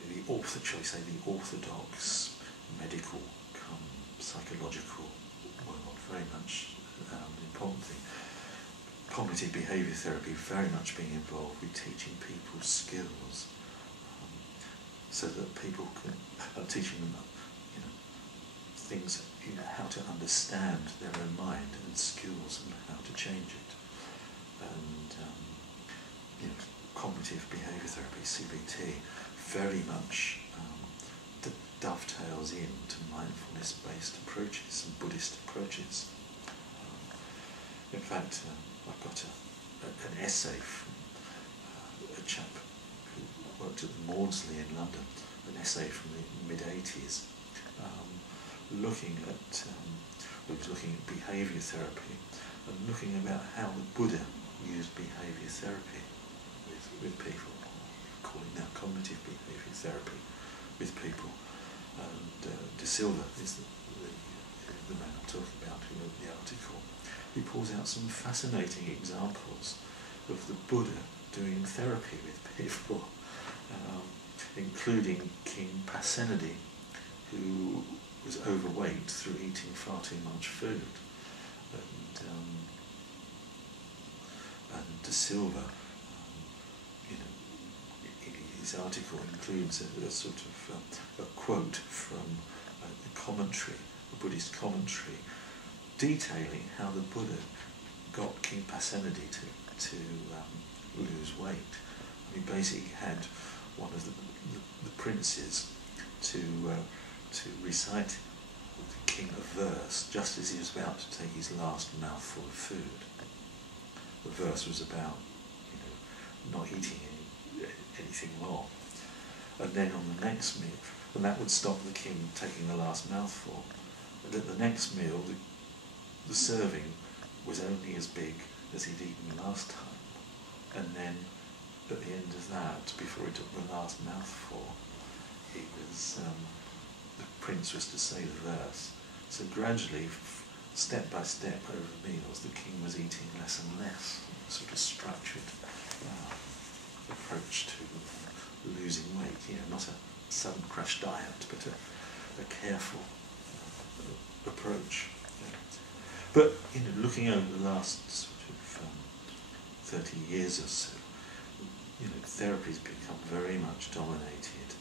the orthodox medical psychological world, very much the important thing. Cognitive behaviour therapy very much being involved with teaching people skills, so that people can teaching them, things, how to understand their own mind, and skills and how to change it. And cognitive behaviour therapy, CBT, very much dovetails into mindfulness-based approaches and Buddhist approaches. In fact, I've got an essay from a chap who worked at the Maudsley in London, an essay from the mid-80s, looking at behaviour therapy and looking about how the Buddha used behaviour therapy with people, calling that cognitive behaviour therapy with people. And De Silva is the man I'm talking about who wrote the article. He pulls out some fascinating examples of the Buddha doing therapy with people, including King Pasenadi, who was overweight through eating far too much food. And De Silva, his article includes a sort of a quote from the commentary, a Buddhist commentary, detailing how the Buddha got King Pasenadi to lose weight. He basically had one of the princes to recite the king a verse just as he was about to take his last mouthful of food. The verse was about, not eating anything long. And then on the next meal, and that would stop the king taking the last mouthful. And at the next meal, the serving was only as big as he'd eaten last time. And then at the end of that, before he took the last mouthful, the prince was to say the verse. So gradually, step by step over meals, the king was eating less and less. A sort of structured approach to losing weight. Not a sudden crash diet, but a careful approach. But looking over the last sort of 30 years or so, therapy's become very much dominated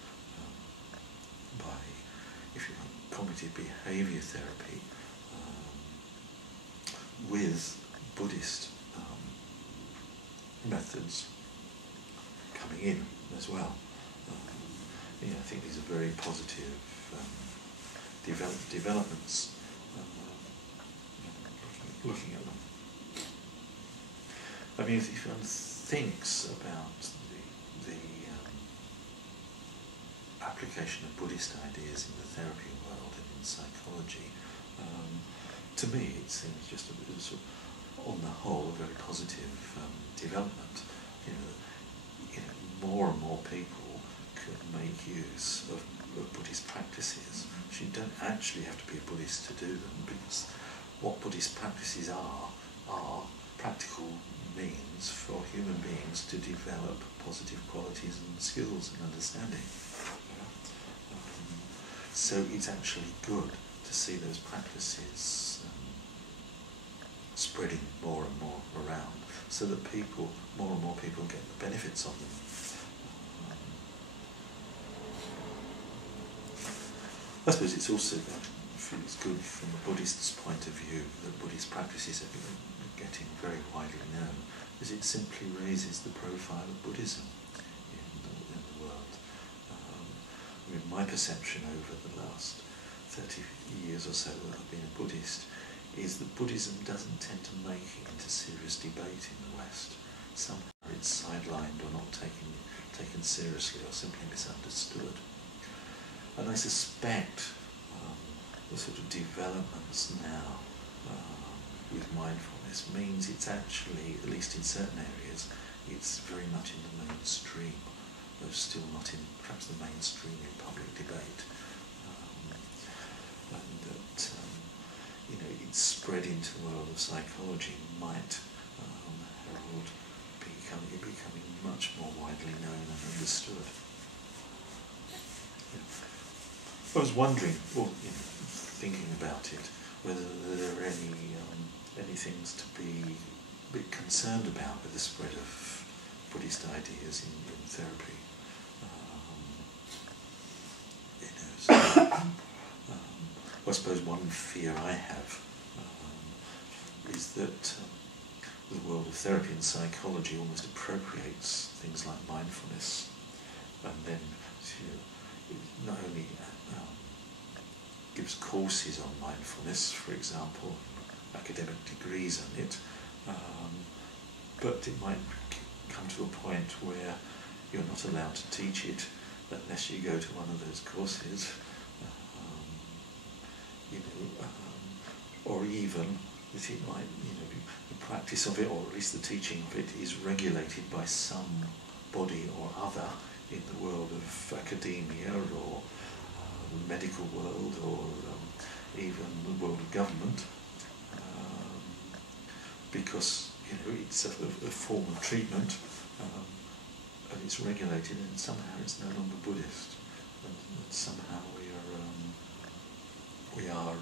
by, if you like, cognitive behaviour therapy with Buddhist methods coming in as well. I think these are very positive developments. Looking at them. I mean, if one thinks about the application of Buddhist ideas in the therapy world and in psychology, to me it seems just sort of, on the whole, a very positive development. More and more people can make use of Buddhist practices. You don't actually have to be a Buddhist to do them, because what Buddhist practices are practical means for human beings to develop positive qualities and skills and understanding. So it's actually good to see those practices spreading more and more around, so that more and more people get the benefits of them. I suppose it's also, I feel it's good from a Buddhist's point of view that Buddhist practices are getting very widely known, as it simply raises the profile of Buddhism in the world. My perception over the last 30 years or so that I've been a Buddhist is that Buddhism doesn't tend to make it into serious debate in the West. Somehow it's sidelined or not taken seriously or simply misunderstood. And I suspect the sort of developments now with mindfulness means it's actually, at least in certain areas, it's very much in the mainstream, though still not in perhaps the mainstream in public debate. And that it's spread into the world of psychology might herald becoming much more widely known and understood. I was wondering, thinking about it, whether there are any things to be a bit concerned about with the spread of Buddhist ideas in therapy. I suppose one fear I have is that the world of therapy and psychology almost appropriates things like mindfulness, and then not only gives courses on mindfulness, for example, academic degrees on it, but it might come to a point where you're not allowed to teach it unless you go to one of those courses, or even that it might, the practice of it, or at least the teaching of it, is regulated by some body or other in the world of academia or the medical world or even the world of government, because it's a form of treatment and it's regulated, and somehow it's no longer Buddhist, and somehow we are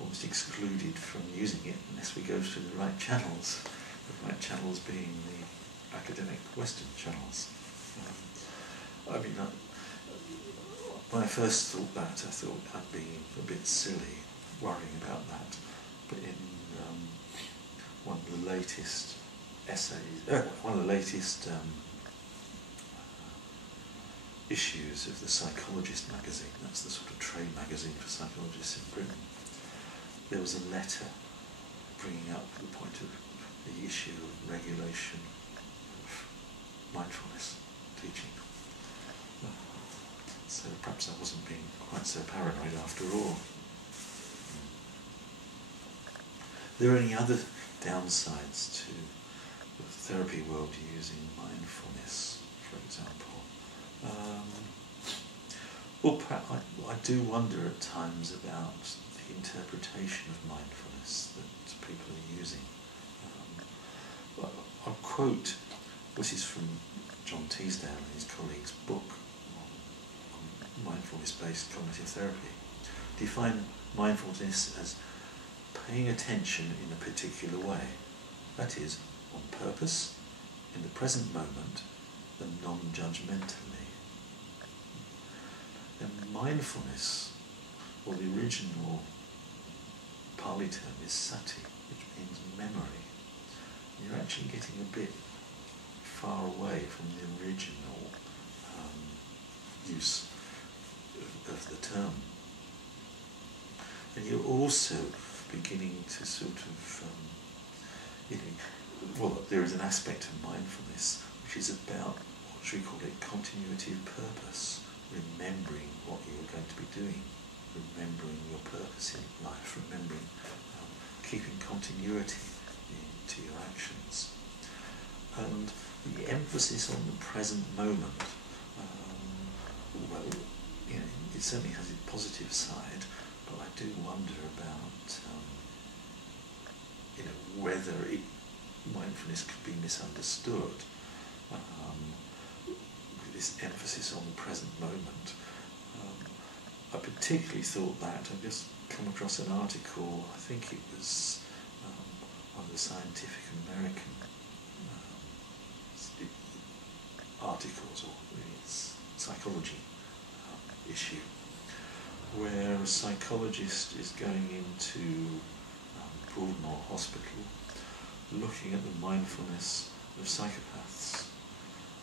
almost excluded from using it unless we go through the right channels. The right channels being the academic Western channels. when I first thought that, I thought I'd be a bit silly worrying about that. But in one of the latest essays, one of the latest issues of the Psychologist magazine, that's the sort of trade magazine for psychologists in Britain, there was a letter bringing up the point of the issue of regulation of mindfulness teaching. So perhaps I wasn't being quite so paranoid after all. Are there any other downsides to the therapy world using mindfulness, for example? Well, I do wonder at times about the interpretation of mindfulness that people are using. I'll quote, this is from John Teasdale and his colleagues' book on mindfulness-based cognitive therapy. Define mindfulness as paying attention in a particular way, that is, on purpose, in the present moment, and non-judgmentally. And mindfulness, or the original Pali term is sati, which means memory. You're actually getting a bit far away from the original use of the term. And you're also beginning to sort of, well, there is an aspect of mindfulness which is about, what should we call it, continuity of purpose, remembering what you're going to be doing, remembering your purpose in life, remembering, keeping continuity to your actions. And the emphasis on the present moment, well, it certainly has its positive side, but I do wonder about, whether mindfulness could be misunderstood. This emphasis on the present moment. I particularly thought that, I've just come across an article, I think it was one of the Scientific American articles, or it's psychology issue, where a psychologist is going into Broadmoor Hospital looking at the mindfulness of psychopaths.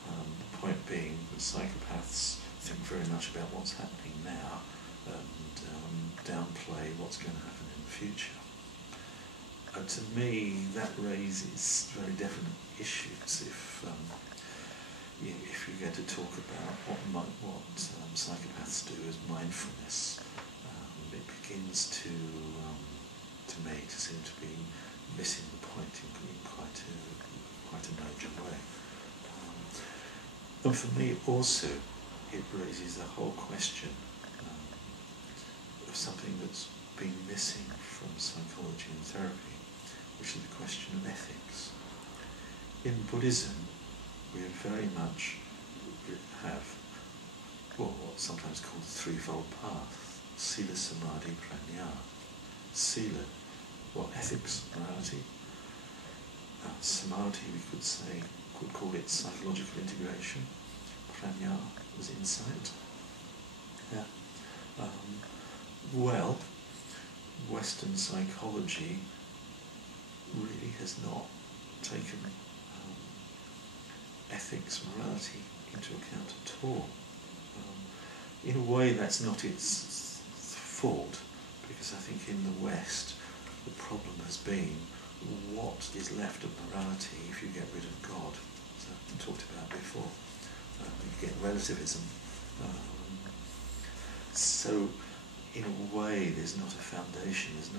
The point being that psychopaths think very much about what's happening now and downplay what's going to happen in the future. To me, that raises very definite issues if you're going to talk about what psychopaths do as mindfulness. It begins to me to seem to be missing the point in quite a major way. And for me also, it raises the whole question of something that's been missing from psychology and therapy, which is the question of ethics. In Buddhism, we very much have what's sometimes called the threefold path: sila, samadhi, prajna. Sila, ethics, morality. Samadhi, we could call it psychological integration. Prajna was insight. Yeah. Well, Western psychology really has not taken ethics, morality into account at all. In a way, that's not its fault, because I think in the West the problem has been what is left of morality if you get rid of God, as I talked about before. You get relativism. So in a way there's not a foundation, there's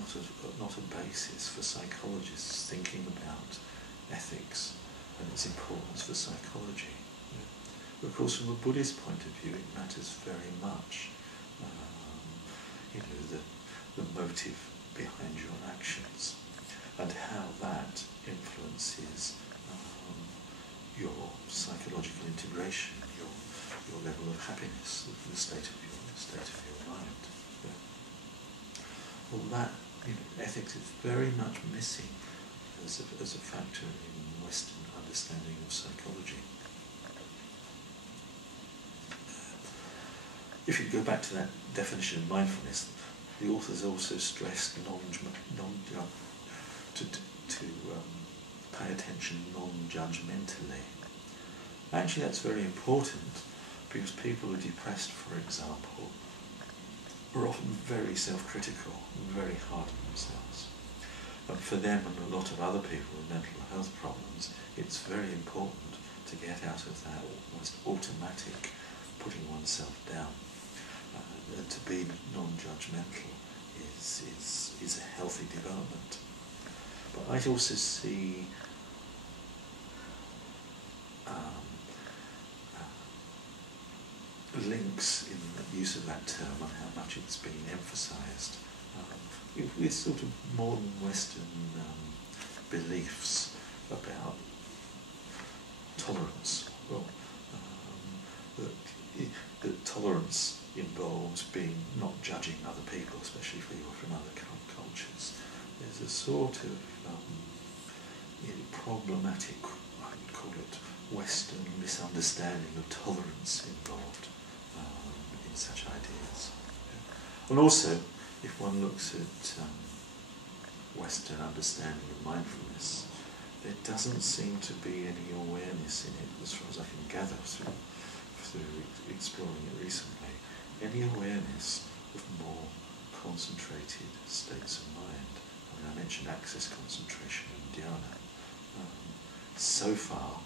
not a basis for psychologists thinking about ethics and its importance for psychology. Of course, from a Buddhist point of view, it matters very much. The motive behind your actions and how that influences your psychological integration, your level of happiness, the state of your mind. Yeah. Well, that ethics is very much missing as a factor in Western understanding of psychology. if you go back to that definition of mindfulness, the authors also stressed to pay attention non-judgmentally. Actually, that's very important, because people who are depressed, for example, are often very self-critical and very hard on themselves. And for them and a lot of other people with mental health problems, it's very important to get out of that almost automatic putting oneself down. And to be non-judgmental is a healthy development. But I also see links in the use of that term and how much it's been emphasised with sort of modern Western beliefs about tolerance. Well, that tolerance involves not judging other people, especially if you're from other cultures. There's a sort of problematic, I would call it, Western misunderstanding of tolerance involved in such ideas. And also, if one looks at Western understanding of mindfulness, there doesn't seem to be any awareness in it, as far as I can gather through exploring it recently, any awareness of more concentrated states of mind. I mean, I mentioned access concentration and dhyana. So far,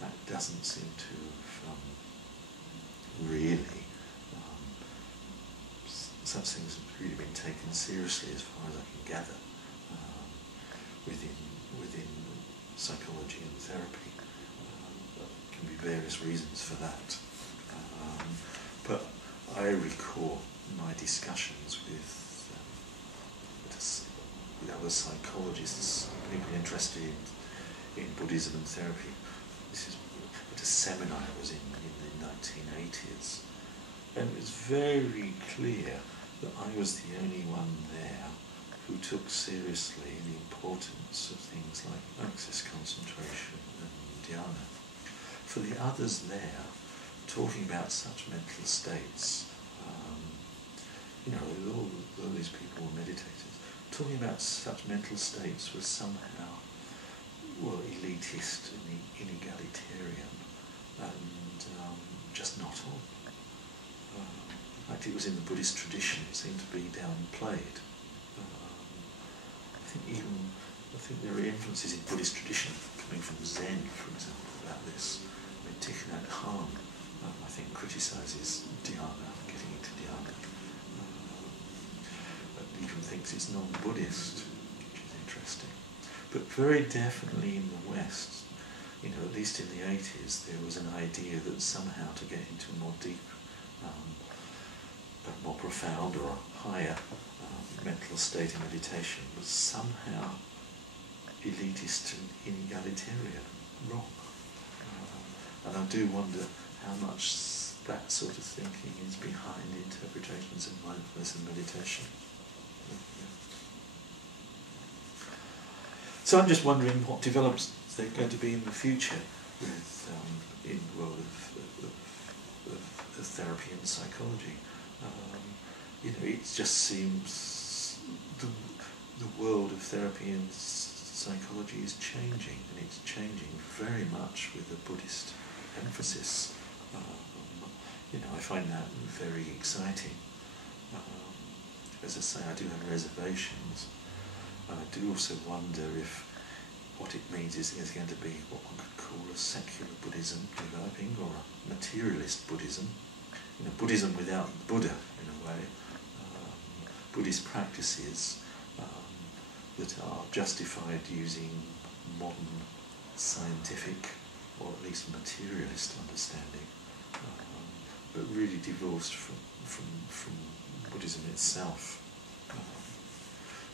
that doesn't seem to have really, such things have really been taken seriously, as far as I can gather, within psychology and therapy. There can be various reasons for that. But I recall my discussions with other psychologists, people interested in Buddhism and therapy. This is at a seminar I was in the 1980s, and it was very clear that I was the only one there who took seriously the importance of things like access concentration and dhyana. For the others there, talking about such mental states, all these people were meditators, talking about such mental states was somehow, elitist and inegalitarian and just not on. In fact, it was in the Buddhist tradition, it seemed to be downplayed. I think there are influences in Buddhist tradition coming from Zen, for example, about this. I mean, Thich Nhat Hanh, I think, criticises dhyana, getting into dhyana. But even thinks it's non-Buddhist, which is interesting. But very definitely in the West, at least in the 80s, there was an idea that somehow to get into a more deep, a more profound or a higher mental state in meditation was somehow elitist and inegalitarian, wrong. And I do wonder how much that sort of thinking is behind the interpretations of mindfulness and meditation. So I'm just wondering what develops they're going to be in the future with in the world of therapy and psychology. It just seems the world of therapy and psychology is changing, and it's changing very much with a Buddhist emphasis. I find that very exciting. As I say, I do have reservations. And I do also wonder if what it means is going to be what one could call a secular Buddhism developing, or a materialist Buddhism. Buddhism without Buddha, in a way. Buddhist practices that are justified using modern scientific, or at least materialist understanding, but really divorced from Buddhism itself.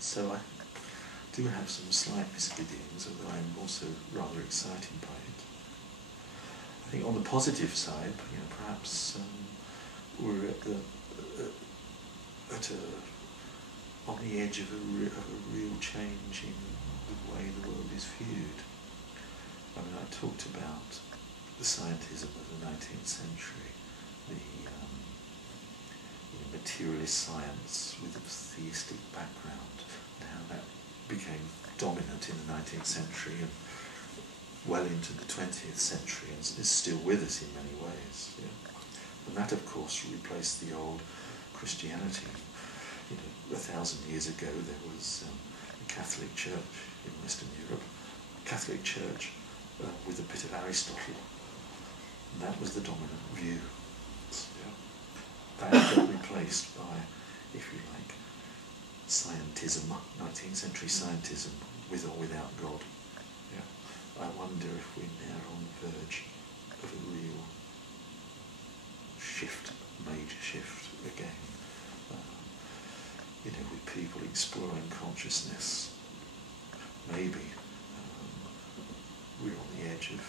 So I do have some slight misgivings, although I'm also rather excited by it. I think on the positive side, perhaps we're on the edge of a real change in the way the world is viewed. I mean, I talked about the scientism of the 19th century, materialist science with a theistic background, and how that became dominant in the 19th century and well into the 20th century, and is still with us in many ways. Yeah. And that, of course, replaced the old Christianity. 1,000 years ago there was a Catholic Church in Western Europe, a Catholic Church with a bit of Aristotle. And that was the dominant view. Yeah. That got replaced by, if you like, scientism, 19th century scientism, with or without God. Yeah. I wonder if we're now on the verge of a real shift, major shift again. With people exploring consciousness. Maybe we're on the edge of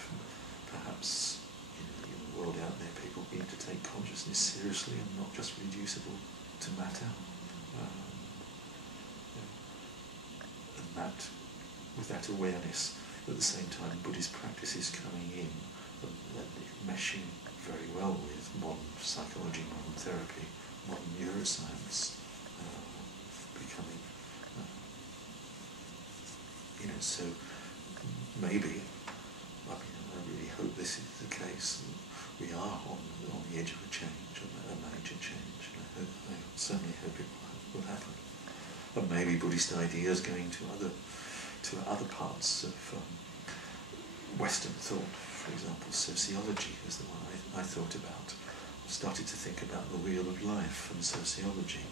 perhaps in the world out there people begin to take consciousness seriously and not just reducible to matter. And that, with that awareness, at the same time Buddhist practices coming in and meshing very well with modern psychology, modern therapy, modern neuroscience, becoming, so maybe, I really hope this is the case, we are on the edge of a change, a major change, and I certainly hope it will happen. And maybe Buddhist ideas going to other parts of Western thought, for example, sociology is the one I thought about. I started to think about the wheel of life and sociology.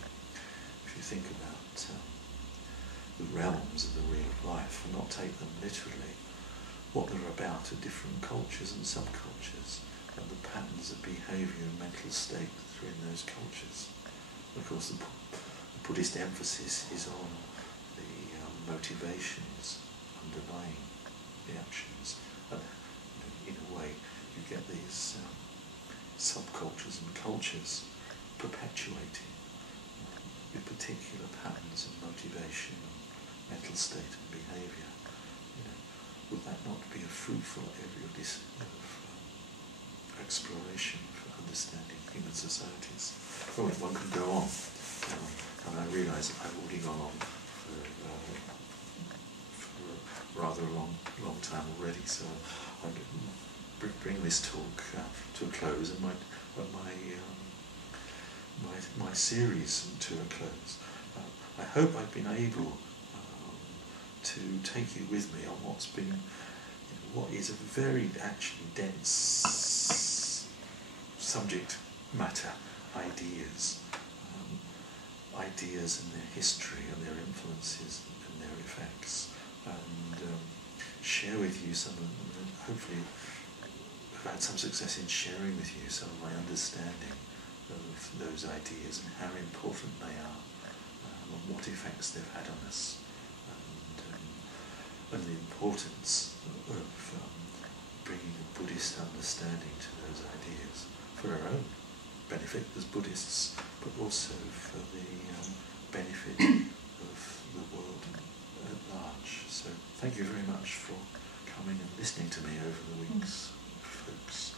If you think about the realms of the wheel of life and not take them literally, what they're about are different cultures and subcultures and the patterns of behaviour and mental state that are in those cultures. Of course, the Buddhist emphasis is on the motivations underlying the actions, and in a way you get these subcultures and cultures perpetuating with particular patterns of motivation and mental state and behaviour. Would that not be a fruitful area of this exploration for understanding human societies? Well, one could go on, and I realise that I've already gone on for a rather long time already, so I'm going to bring this talk to a close, and my series to a close. I hope I've been able to take you with me on what's been, what is a very actually dense subject matter, ideas and their history and their influences and their effects, and share with you some of them, and hopefully I've had some success in sharing with you some of my understanding of those ideas and how important they are, and what effects they've had on us, and the importance of bringing a Buddhist understanding to those ideas for our own benefit as Buddhists, but also for the benefit of the world at large. So thank you very much for coming and listening to me over the weeks, folks.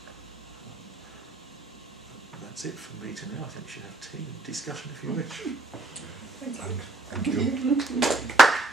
That's it from me to now. I think we should have tea and discussion if you wish. Thank you.